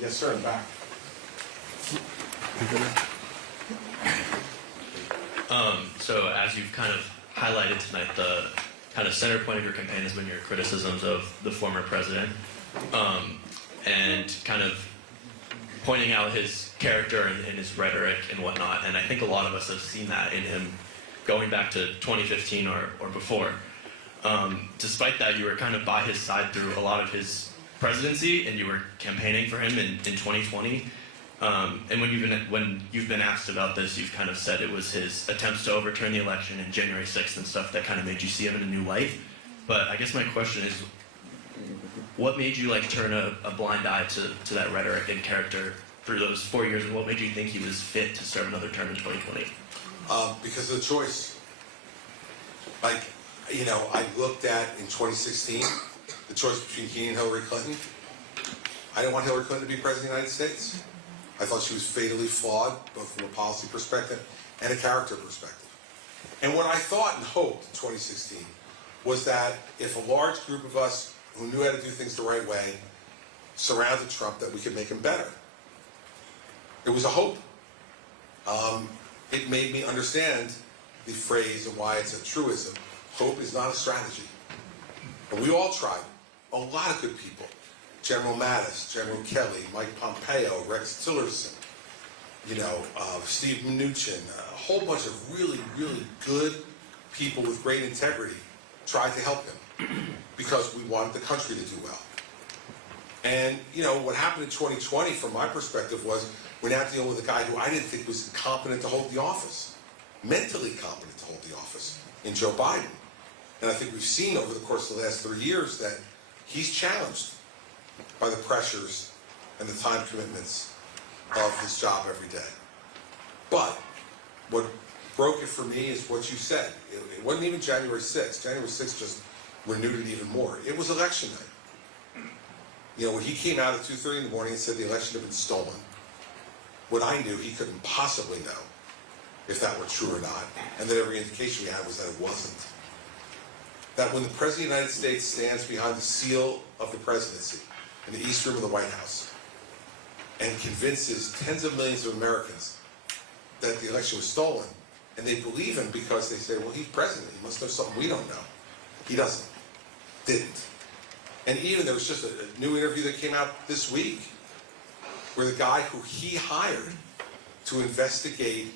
Yes, sir, in back. So as you've kind of highlighted tonight, the kind of center point of your campaign has been your criticisms of the former president, and kind of pointing out his character and his rhetoric and whatnot. And I think a lot of us have seen that in him going back to 2015 or before. Despite that, you were kind of by his side through a lot of his presidency, and you were campaigning for him in 2020. And when you've been asked about this, you've kind of said it was his attempts to overturn the election in January 6th and stuff that kind of made you see him in a new light. But I guess my question is, what made you like turn a blind eye to that rhetoric and character through those 4 years, and what made you think he was fit to serve another term in 2020? Because of the choice. Like, you know, I looked at in 2016 the choice between he and Hillary Clinton. I didn't want Hillary Clinton to be president of the United States. I thought she was fatally flawed, both from a policy perspective and a character perspective. And what I thought and hoped in 2016 was that if a large group of us who knew how to do things the right way surrounded Trump, that we could make him better. It was a hope. It made me understand the phrase and why it's a truism. Hope is not a strategy. And we all tried. A lot of good people. General Mattis, General Kelly, Mike Pompeo, Rex Tillerson, you know, Steve Mnuchin, a whole bunch of really, really good people with great integrity tried to help him because we wanted the country to do well. And, you know, what happened in 2020, from my perspective, was we're now dealing with a guy who I didn't think was competent to hold the office, mentally competent to hold the office, in Joe Biden. And I think we've seen over the course of the last 3 years that he's challenged by the pressures and the time commitments of his job every day. But what broke it for me is what you said. It wasn't even January 6th. January 6th just renewed it even more. It was election night. You know, when he came out at 2:30 in the morning and said the election had been stolen, what I knew he couldn't possibly know if that were true or not, and that every indication we had was that it wasn't. That when the President of the United States stands behind the seal of the presidency in the East Room of the White House and convinces tens of millions of Americans that the election was stolen, and they believe him because they say, well, he's president, he must know something we don't know. He doesn't. Didn't. And even there was just a new interview that came out this week where the guy who he hired to investigate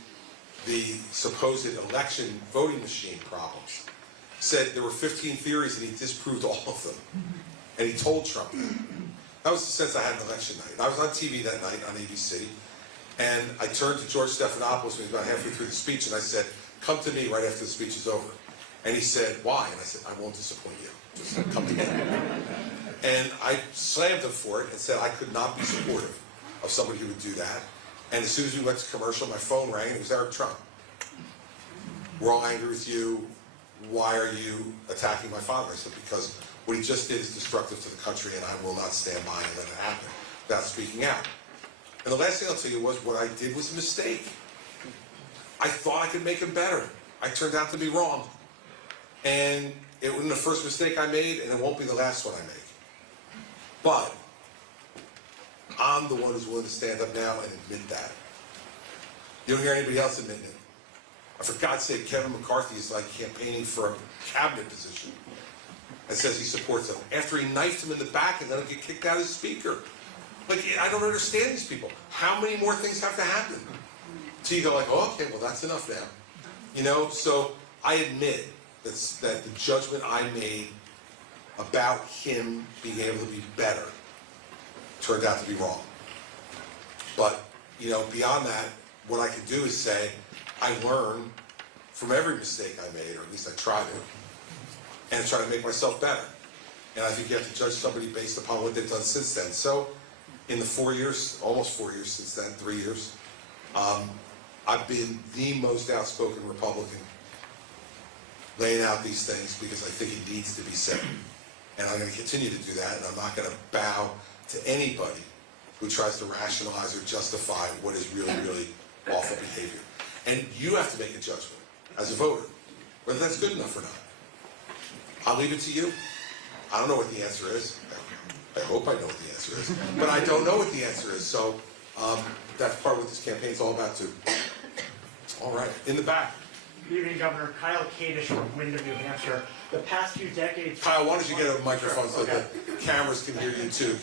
the supposed election voting machine problems said there were 15 theories and he disproved all of them. And he told Trump that. That was the sense I had in election night. I was on TV that night on ABC, and I turned to George Stephanopoulos when he was about halfway through the speech, and I said, come to me right after the speech is over. And he said, why? And I said, I won't disappoint you. Just come to me. And I slammed him for it and said I could not be supportive of somebody who would do that. And as soon as we went to commercial, my phone rang, and it was Eric Trump. We're all angry with you. Why are you attacking my father? I said, because what he just did is destructive to the country, and I will not stand by and let it happen without speaking out. And the last thing I'll tell you was what I did was a mistake. I thought I could make him better. I turned out to be wrong. And it wasn't the first mistake I made, and it won't be the last one I make. But I'm the one who's willing to stand up now and admit that. You don't hear anybody else admitting it. For God's sake, Kevin McCarthy is like campaigning for a cabinet position and says he supports him after he knifed him in the back and let him get kicked out as speaker. Like, I don't understand these people. How many more things have to happen? So you go like, oh, okay, well, that's enough now. You know, so I admit that the judgment I made about him being able to be better turned out to be wrong. But, you know, beyond that, what I can do is say, I learn from every mistake I made, or at least I try to, and try to make myself better. And I think you have to judge somebody based upon what they've done since then. So, in the 4 years, almost 4 years since then, 3 years, I've been the most outspoken Republican laying out these things because I think it needs to be said. And I'm going to continue to do that, and I'm not going to bow to anybody who tries to rationalize or justify what is really, really awful behavior. And you have to make a judgment as a voter, whether that's good enough or not. I'll leave it to you. I don't know what the answer is. I hope I know what the answer is, but I don't know what the answer is. So that's part of what this campaign's all about too. All right, in the back. Good evening, Governor. Kyle Kadish from Wyndham, New Hampshire. The past few decades... Kyle, why don't you get a microphone so Okay. the cameras can hear you too?